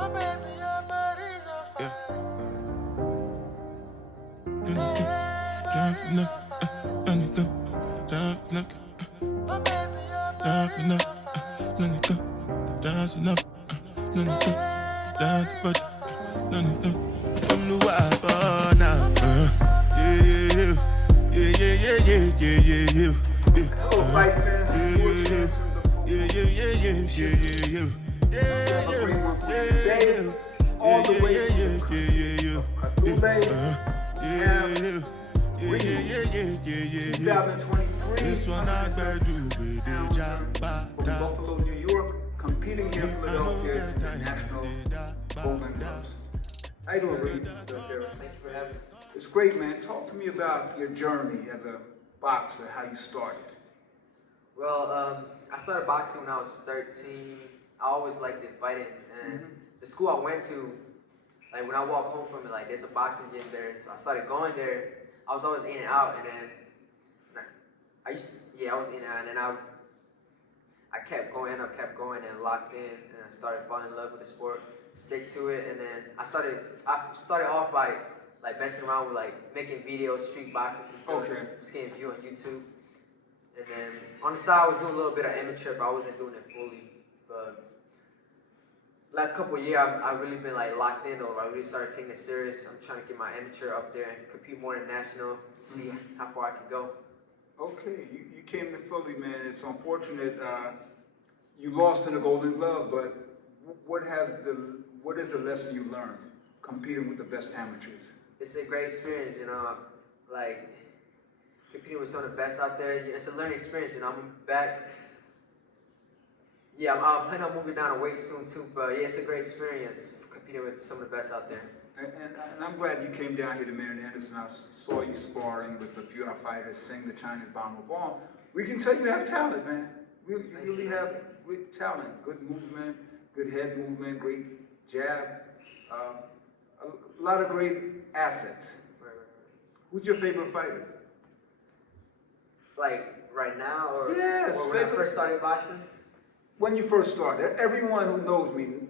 Yeah. Gonna get down for nothing. Anything. Down for nothing. Down for nothing. None of them. Down's enough. None of them. Down the budget. None of them. From the wife on now. Yeah, yeah, yeah. Yeah, yeah, yeah, yeah, yeah, yeah, yeah. Yeah, yeah, yeah, yeah, yeah, yeah, yeah. Yeah, yeah, yeah, All the way yeah, yeah, yeah, yeah, yeah. 2023. This one I better do with the job. From Buffalo, New York, competing here in Philadelphia in the National Bowling Clubs. How you doing, Ree? Thank you for having me. It's great, man. Talk to me about your journey as a boxer, how you started. Well, I started boxing when I was 13. I always liked it, fighting, and the school I went to, like when I walk home from it, like there's a boxing gym there, so I started going there. I was always in and out, and then I was in and out, and then I kept going, and locked in, and I started falling in love with the sport, stick to it, and then I started off by like messing around with like making videos, street boxing system, just getting view on YouTube. And then on the side, I was doing a little bit of amateur, but I wasn't doing it fully. But last couple of years, I've really been like locked in though. I really started taking it serious. I'm trying to get my amateur up there and compete more international, see how far I can go. Okay, you came to Philly, man. It's unfortunate you lost in the Golden Glove, but what is the lesson you learned competing with the best amateurs? It's a great experience, you know, like competing with some of the best out there. It's a learning experience, you know. I'm back. Yeah, I'm planning on moving down to weight soon too, but yeah, it's a great experience competing with some of the best out there. And I'm glad you came down here to Marion Anderson. I saw you sparring with a few of our fighters, Sing the Chinese Bomber Ball. We can tell you have talent, man. You really have great talent, good movement, good head movement, great jab, a lot of great assets. Right. Who's your favorite fighter? Like right now, or, yes, or when I first started boxing? When you first started, everyone who knows me,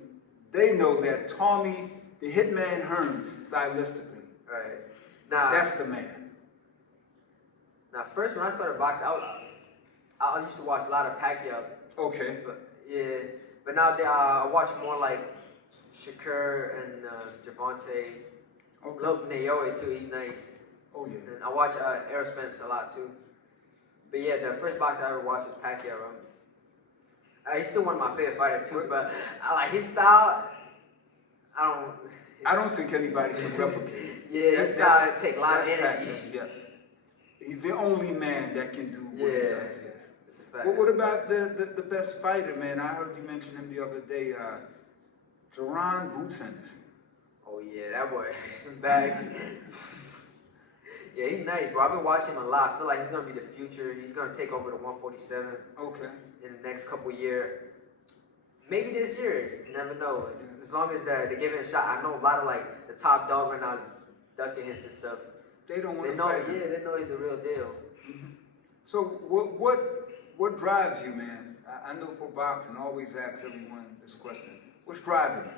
they know that Tommy, the Hitman Hearns, stylistically. Right. That's the man. Now, first when I started boxing, I used to watch a lot of Pacquiao. Okay. But now I watch more like Shakur and Javante. Okay. Love Naoya too, he's nice. Oh yeah. And I watch Errol Spence a lot too. But yeah, the first boxer I ever watched was Pacquiao. He's still one of my favorite fighters too, but I like his style. I don't think anybody can replicate it. Yeah, his style takes a lot of energy. Yes. He's the only man that can do what he does. Yes. It's a fact. What about the best fighter, man? I heard you mention him the other day, Jaron Boutin. Oh yeah, that boy is back. Yeah, he's nice, bro. I've been watching him a lot. I feel like he's gonna be the future. He's gonna take over the 147. Okay. In the next couple years. Maybe this year. You never know. As long as they give it a shot. I know a lot of like the top dog right now is ducking him and stuff. They don't want to know. fight him. Yeah, they know he's the real deal. So what drives you, man? I know for boxing, I always ask everyone this question. What's driving you?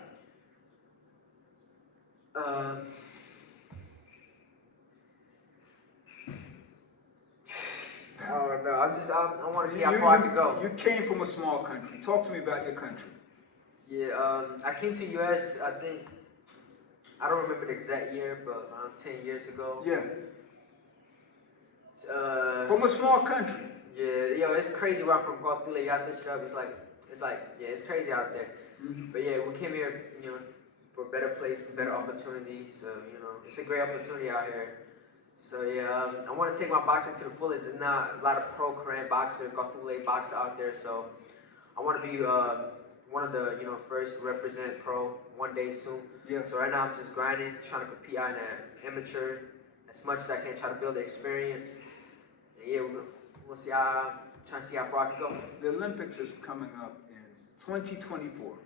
I don't know. I want to see how far I can go. You came from a small country. Talk to me about your country. Yeah, I came to U.S. I think, I don't remember the exact year, but around 10 years ago. Yeah. From a small country. Yeah, yo, it's crazy where I'm from. Guatemala, y'all switch it up. It's like, yeah, it's crazy out there. But yeah, we came here, you know, for a better place, for better opportunities. So you know, it's a great opportunity out here. So yeah, I want to take my boxing to the fullest. There's not a lot of pro Korean boxer, Guatemala boxer out there. So I want to be one of the first to represent pro one day soon. Yeah. So right now I'm just grinding, trying to compete on an amateur as much as I can, try to build the experience. And yeah, we'll see trying to see how far I can go. The Olympics is coming up in 2024.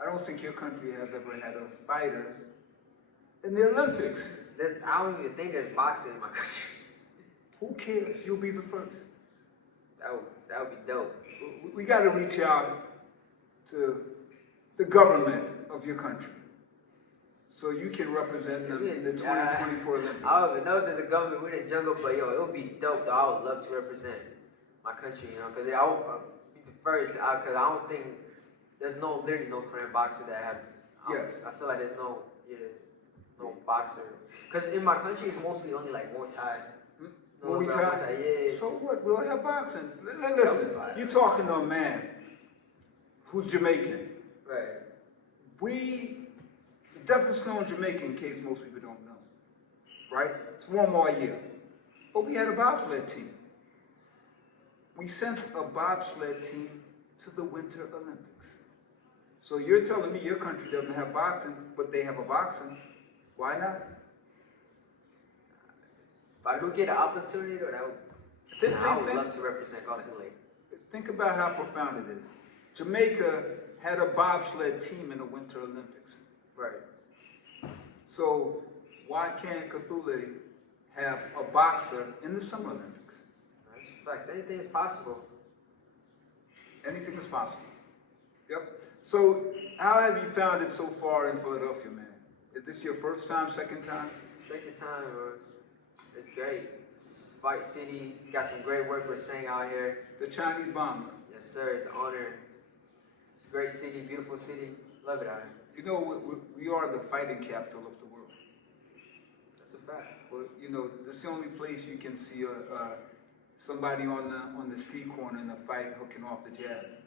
I don't think your country has ever had a fighter in the Olympics. I don't even think there's boxing in my country. Who cares? You'll be the first. That would be dope. We got to reach out to the government of your country. So you can represent the 2024 Olympics. I don't even know if there's a government within the jungle, but yo, it would be dope though. I would love to represent my country, you know, because I would be the first, because I don't think, there's literally no Korean boxer that have, Yes. I feel like there's no boxer. Because in my country, it's mostly only like Muay Thai. Muay Thai? Yeah. So what? We'll have boxing. Listen, you're talking to a man who's Jamaican. Right. It doesn't snow in Jamaica in case most people don't know. Right? It's warm all year. But we had a bobsled team. We sent a bobsled team to the Winter Olympics. So you're telling me your country doesn't have boxing, but they have a boxing. Why not? If I do get an opportunity, though, I would love to represent Gauteng. Think about how profound it is. Jamaica had a bobsled team in the Winter Olympics. Right. So why can't Cthulhu have a boxer in the Summer Olympics? That's facts. Anything is possible. Anything is possible. Yep. So how have you found it so far in Philadelphia, man? Is this your first time, second time? Second time, it's great. It's Fight City. You got some great work we're saying out here. The Chinese bomber. Yes, sir. It's an honor. It's a great city, beautiful city. Love it out here. You know, we are the fighting capital of the world. That's a fact. Well, you know, that's the only place you can see somebody on the street corner in a fight hooking off the jab.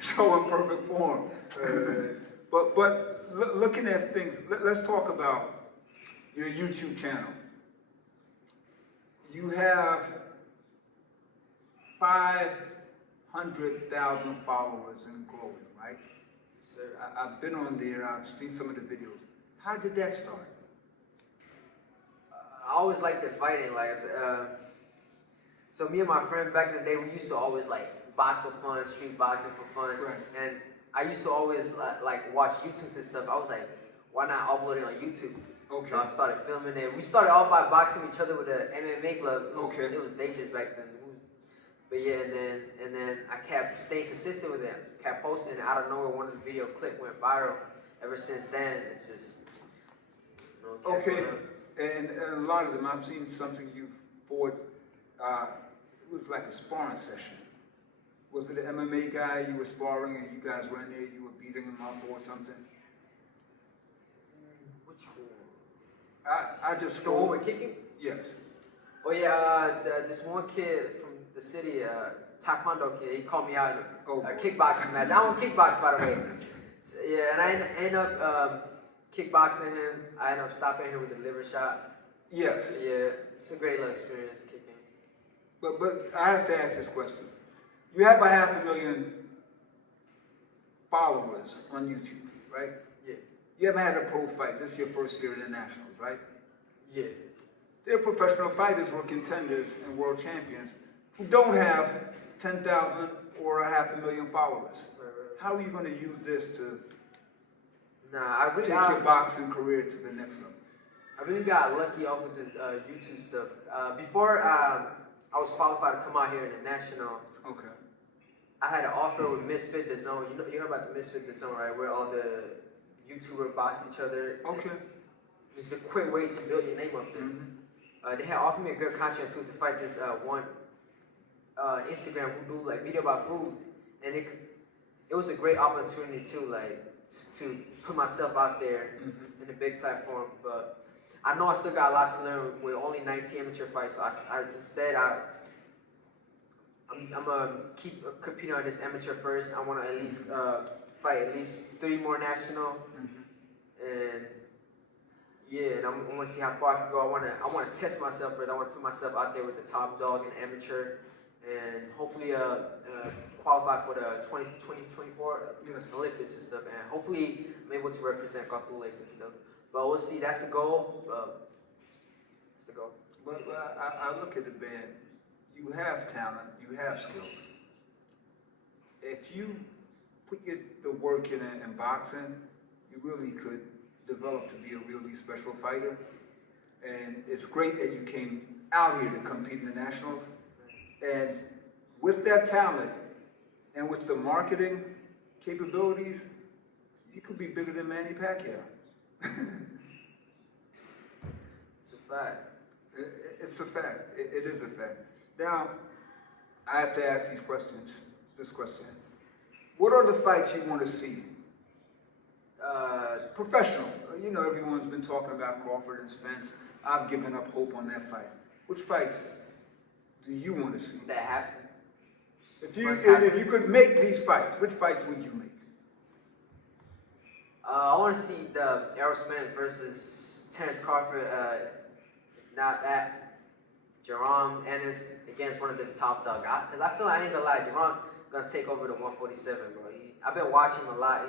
Showing perfect form. But looking at things, let's talk about your YouTube channel. You have 500,000 followers and growing, right? Sir. I've been on there, I've seen some of the videos. How did that start? I always liked the fighting. So me and my friend back in the day, we used to always box for fun, street boxing for fun. Right. And I used to always watch YouTubes and stuff. I was like, why not upload it on YouTube? Okay. So I started filming it. We started off by boxing each other with an MMA glove. It was dangerous back then. But yeah, and then I kept staying consistent with it. Kept posting, and out of nowhere, one of the video clip went viral. Ever since then, it's just Okay. And a lot of them, I've seen something you fought. It was like a sparring session. Was it an MMA guy you were sparring, and you guys were in there, you were beating him up or something? Which one? I just The one with kicking? Yes. Oh yeah, this one kid from the city, Taekwondo kid, he called me out in a kickboxing match. I don't kickbox, by the way. So, yeah, and I end up kickboxing him. I end up stopping him with a liver shot. Yes. Yeah, it's a great little experience kicking. But I have to ask this question. You have 500,000 followers on YouTube, right? Yeah. You haven't had a pro fight. This is your first year in the Nationals, right? Yeah. There are professional fighters who are contenders and world champions who don't have 10,000 or 500,000 followers. Right. How are you going to use this to Nah, take your boxing career to the next level? I really got lucky off with this YouTube stuff. Before I was qualified to come out here in the national, Okay. I had an offer with Misfit the Zone. You know about the Misfit the Zone, right? Where all the YouTubers box each other. Okay. It's a quick way to build your name up there. Mm-hmm. They had offered me a good contract too to fight this one Instagram who do video about food, and it was a great opportunity too, to put myself out there in a big platform. But I know I still got a lot to learn with only 19 amateur fights. So I'm gonna keep competing on this amateur first. I want to at least fight at least 3 more national, and yeah, and I want to see how far I can go. I want to test myself first. I want to put myself out there with the top dog in amateur, and hopefully qualify for the 2024 Olympics and stuff. And hopefully I'm able to represent Gauteng and stuff. But we'll see. That's the goal. That's the goal. But I look at it, man. You have talent. You have skills. If you put the work in boxing, you really could develop to be a really special fighter. And it's great that you came out here to compete in the nationals. And with that talent and with the marketing capabilities, He could be bigger than Manny Pacquiao. It's a fact. It's a fact. It is a fact. Now, I have to ask these questions. This question: what are the fights you want to see? Professional. You know, everyone's been talking about Crawford and Spence. I've given up hope on that fight. Which fights do you want to see? That happened. If you could make these fights, which fights would you make? I want to see the Errol Spence versus Terrence Crawford. If not that, Jerome Ennis against one of the top dogs. Because I feel like, I ain't gonna lie, Jerome gonna take over the 147, bro. I've been watching him a lot.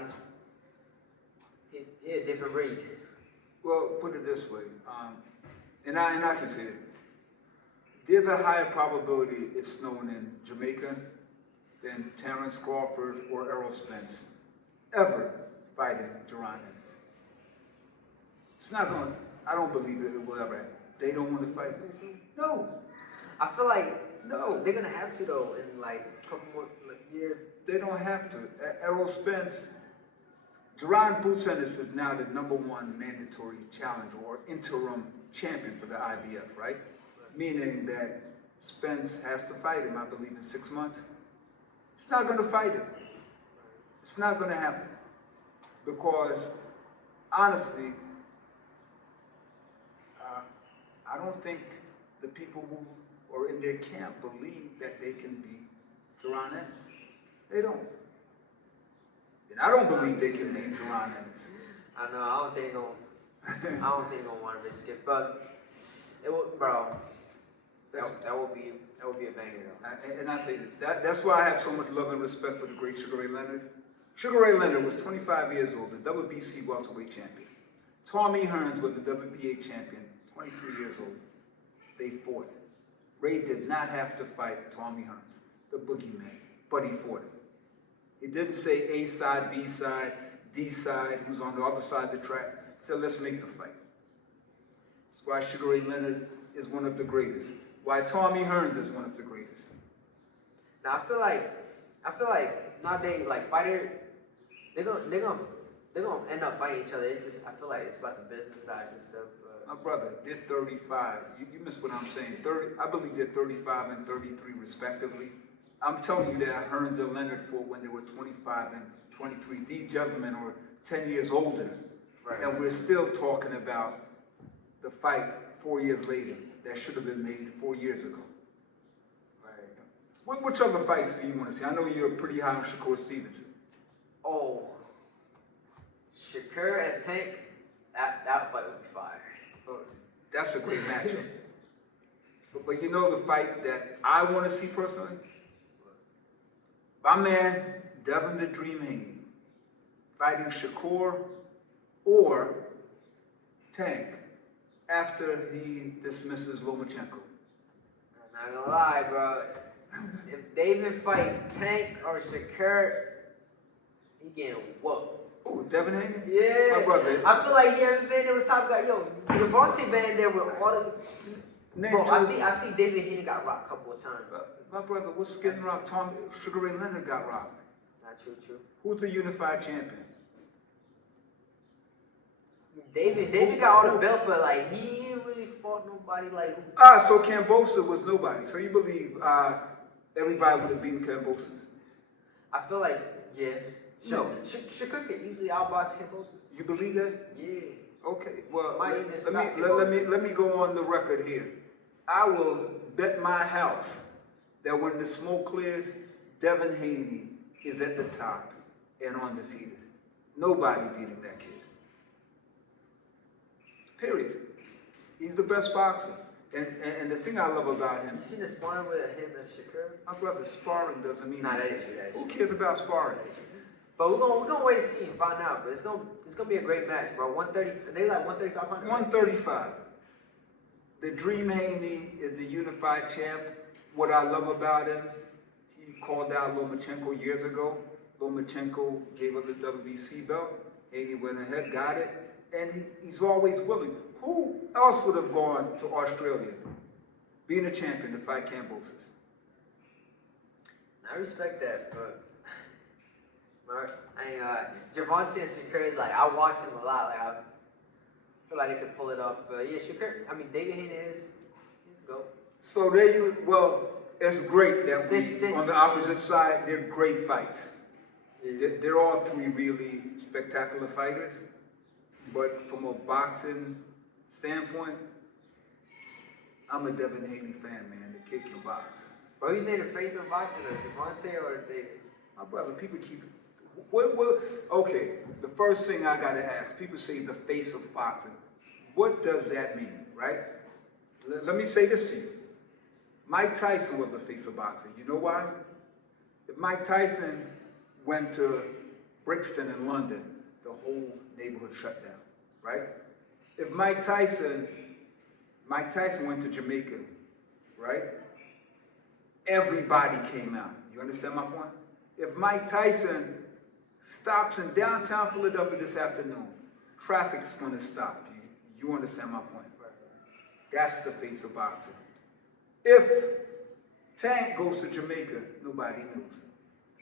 He's a different breed. Well, put it this way, and I can say it. There's a higher probability it's snowing in Jamaica than Terrence Crawford or Errol Spence ever fighting Jerron Ennis. It's not going to, I don't believe that it will ever happen. They don't want to fight. No. I feel like No. they're gonna have to though in like a couple more years. They don't have to. Errol Spence, Jerron Boots Ennis is now the #1 mandatory challenger or interim champion for the IBF, right? Meaning that Spence has to fight him, I believe, in 6 months. It's not going to fight him. It's not going to happen. Because, honestly, I don't think the people who are in their camp believe that they can beat Jerron Ennis. They don't. And I don't believe they can beat Jerron Ennis. I know. I don't think they're gonna want to risk it, but it would, bro. That would be a banger though. And I tell you, that's why I have so much love and respect for the great Sugar Ray Leonard. Sugar Ray Leonard was 25 years old, the WBC welterweight champion. Tommy Hearns was the WBA champion, 23 years old. They fought. Ray did not have to fight Tommy Hearns, the boogeyman, but he fought him. He didn't say A side, B side, D side, who's on the other side of the track. He said, let's make the fight. That's why Sugar Ray Leonard is one of the greatest. Why Tommy Hearns is one of the greatest. Now I feel like nowadays, like fighter, they're gonna end up fighting each other. It's just, I feel like it's about the business sides and stuff. My brother, they're 35. You missed what I'm saying. 30. I believe they're 35 and 33 respectively. I'm telling you that Hearns and Leonard fought when they were 25 and 23. These gentlemen are 10 years older. Right. And we're still talking about the fight 4 years later that should have been made 4 years ago. Right. Which other fights do you want to see? I know you're pretty high on Shakur Stevenson. Oh, Shakur and Tank, that fight would be fire. Oh, that's a great matchup. But you know the fight that I want to see personally? My man, Devin the Dream Haney, fighting Shakur or Tank after he dismisses Lomachenko. I'm not gonna lie, bro. If they even fight Tank or Shakur, he getting whooped. Oh, Devin Haney? Yeah. My brother. I feel like he hasn't been there with top guy. Yo, Devontae been there with all the. Bro, I see David Haney got rocked a couple of times. My brother, what's getting rocked? Sugar Ray Leonard got rocked. Not true. Who's the unified champion? David got all the belt, but like he ain't really fought nobody like. So Kambosos was nobody. So you believe everybody would have beaten Kambosos? I feel like, yeah. No. Shakur could easily outbox Kambosos. You believe that? Yeah. Okay. Well, Might even let stop me go on the record here. I will bet my house that when the smoke clears, Devin Haney is at the top and undefeated. Nobody beating that kid. Period. He's the best boxer. And the thing I love about him, You seen the sparring with him and Shakur? my brother, sparring doesn't mean Nah, that anything. is true, that is Who true. cares about sparring? But we're gonna wait and see and find out. But it's gonna be a great match, bro. 130. They like 135. 135. The Dream Haney is the unified champ. What I love about him, he called out Lomachenko years ago. Lomachenko gave up the WBC belt. Haney went ahead, got it, and he's always willing. Who else would have gone to Australia, being a champion, to fight Kambosos? I respect that, but Javante and Shakur, like I watched them a lot. Like I feel like they could pull it off. But yeah, Shakur. I mean, David Haney he's a goat. So it's great that on the opposite side, they're great fights. Yeah. They're all three really spectacular fighters, but from a boxing standpoint, I'm a Devin Haney fan, man. The kid can box. Bro, you think the face of boxing or Javante or David? My brother, people keep okay, the first thing I gotta ask, people say the face of boxing. What does that mean, right? Let me say this to you. Mike Tyson was the face of boxing. You know why? If Mike Tyson went to Brixton in London, the whole neighborhood shut down, right? If Mike Tyson went to Jamaica, right? Everybody came out. You understand my point? If Mike Tyson stops in downtown Philadelphia this afternoon, traffic's gonna stop. You understand my point? That's the face of boxing. If Tank goes to Jamaica, nobody knows.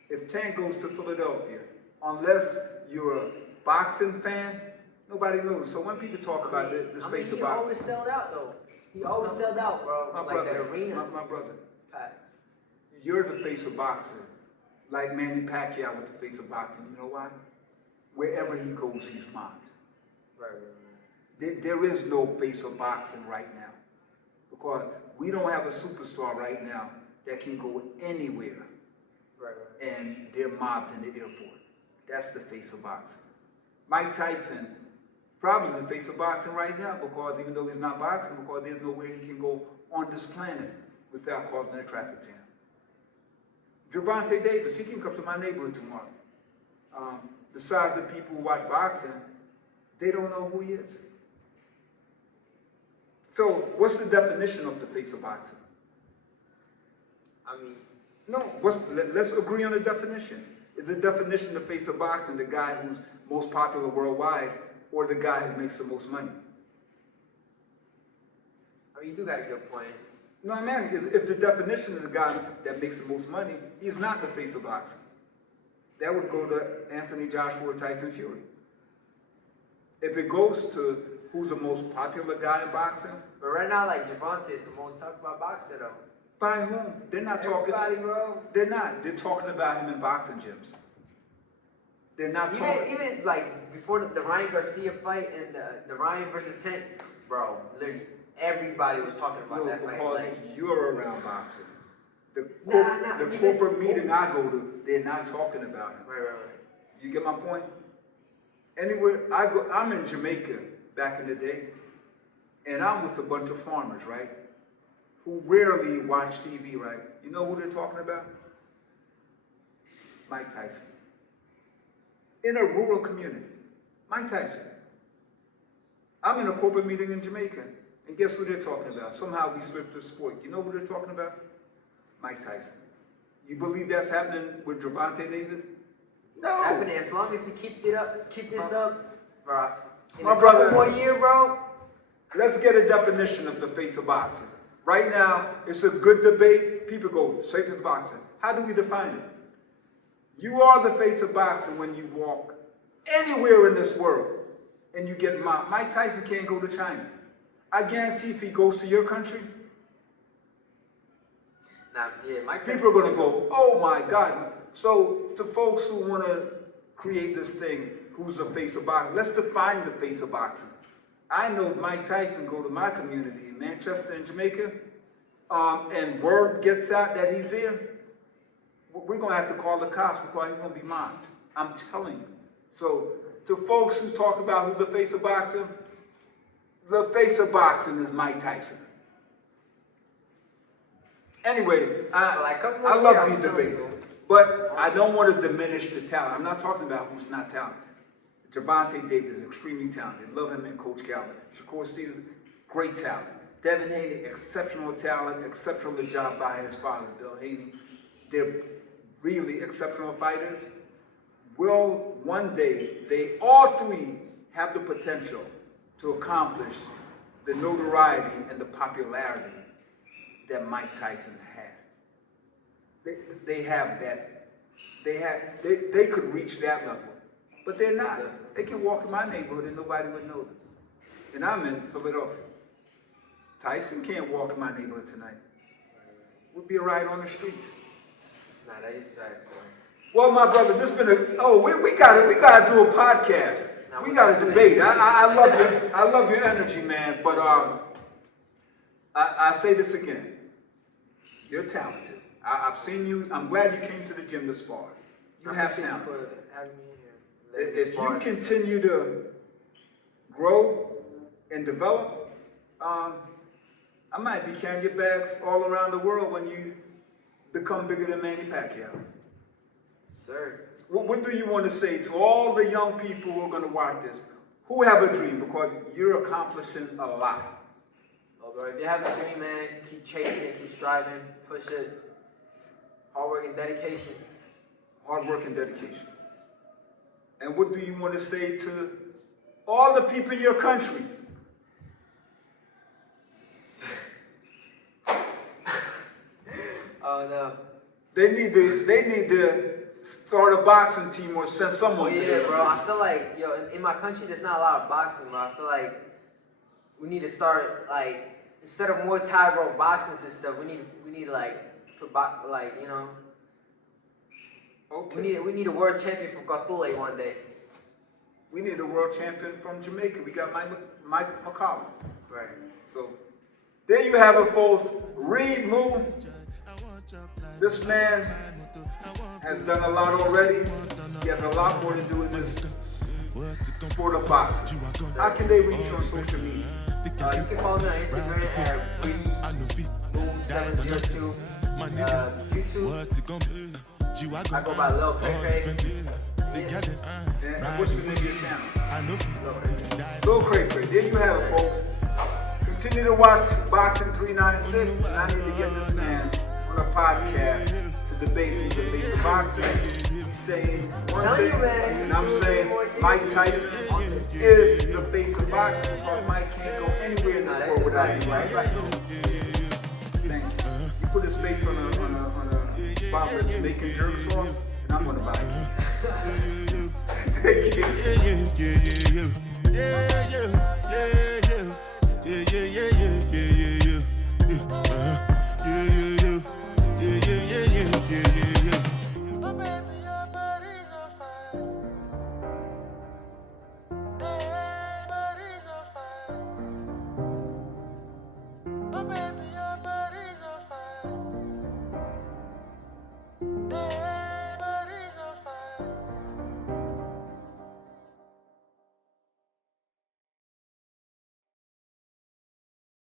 If Tank goes to Philadelphia, unless you're a boxing fan, nobody knows. So when people talk about this face of boxing, he always sold out though. He always sold out, bro. My like brother, that arena. my brother, you're the face of boxing. Like Manny Pacquiao with the face of boxing. You know why? Wherever he goes, he's mobbed. Right. There is no face of boxing right now. Because we don't have a superstar right now that can go anywhere and they're mobbed in the airport. That's the face of boxing. Mike Tyson, probably the face of boxing right now because even though he's not boxing, because there's nowhere he can go on this planet without causing a traffic jam. Gervonta Davis, he can come to my neighborhood tomorrow. Besides the people who watch boxing, they don't know who he is. So, what's the definition of the face of boxing? I mean, no, let's agree on the definition. Is the definition of the face of boxing the guy who's most popular worldwide or the guy who makes the most money? I mean, you do got a good point. No, I'm asking, if the definition of the guy that makes the most money, he's not the face of boxing. That would go to Anthony Joshua or Tyson Fury. If it goes to who's the most popular guy in boxing. But right now, like, Javante is the most talked about boxer, though. By whom? They're not talking. Everybody, bro. They're not. They're talking about him in boxing gyms. They're not talking. Even like, before the Ryan Garcia fight and the Ryan versus Tank, bro, literally, everybody was talking about that fight. Because like, you're around boxing. The Nah, corporate meeting I go to, they're not talking about him. Right. You get my point? Anywhere I go, I'm in Jamaica back in the day, and I'm with a bunch of farmers, right? Who rarely watch TV, right? You know who they're talking about? Mike Tyson. In a rural community. Mike Tyson. I'm in a corporate meeting in Jamaica, and guess who they're talking about? Somehow we switched to sport. You know who they're talking about? Mike Tyson. You believe that's happening with Gervonta Davis? No. It's happening as long as you keep this up, bro. In My a brother, couple more year, bro. Let's get a definition of the face of boxing. Right now, it's a good debate. People go, safe as boxing. How do we define it? You are the face of boxing when you walk anywhere in this world and you get mobbed. Mike Tyson can't go to China. I guarantee if he goes to your country, people are going to go, oh my God. So to folks who want to create this thing, who's the face of boxing, let's define the face of boxing. I know if Mike Tyson go to my community in Manchester and Jamaica, and word gets out that he's there, we're going to have to call the cops because he's going to be mobbed. I'm telling you. So to folks who talk about who's the face of boxing, the face of boxing is Mike Tyson. Anyway, I love these debates, but I don't want to diminish the talent. I'm not talking about who's not talented. Gervonta Davis is extremely talented. Love him and Coach Calvin. Shakur Stevenson, great talent. Devin Haney, exceptional talent, exceptional job by his father, Bill Haney. They're really exceptional fighters. Will one day, they all three have the potential to accomplish the notoriety and the popularity that Mike Tyson had. They have that they could reach that level, but they're not. They can walk in my neighborhood and nobody would know them. And I'm in Philadelphia. Tyson can't walk in my neighborhood tonight. We'll be right on the streets. Nah, that is facts. Well, my brother, this been we gotta do a podcast. We gotta debate. I love your energy, man. But I say this again. You're talented. I've seen you. I'm glad you came to the gym this far. You have talent. For having me here. If you continue to grow and develop, I might be carrying your bags all around the world when you become bigger than Manny Pacquiao. Sir. What do you want to say to all the young people who are going to watch this, who have a dream, because you're accomplishing a lot? Oh, bro, if you have a dream, man, keep chasing it, keep striving, push it. Hard work and dedication. Hard work and dedication. And what do you want to say to all the people in your country? Oh no. They need to start a boxing team or send someone to Yeah, them. bro. I feel like, in my country, there's not a lot of boxing, bro. I feel like we need to start, like, instead of Muay Thai, bro, boxing and stuff. We need to like put Okay. We need a world champion from Gathule one day. We need a world champion from Jamaica. We got Mike McCollum. Right. So there you have it, folks. Ree Moo. This man has done a lot already. He has a lot more to do in this sport of boxing. How can they reach you on social media? You can follow me on Instagram at ReeMoo702. YouTube, I go by Lil Cray. And what's the name of your channel? Lil Cray. There you have it, folks. Continue to watch Boxing 396, and I need to get this man on a podcast to debate who's the face of boxing. He's saying one thing, and I'm saying Mike Tyson is the face of boxing, because Mike can't go anywhere in this sport without him. Right? Thank you. You put his face on a bottle of Jamaican jerk sauce, and I'm gonna buy it. Take care. Yeah.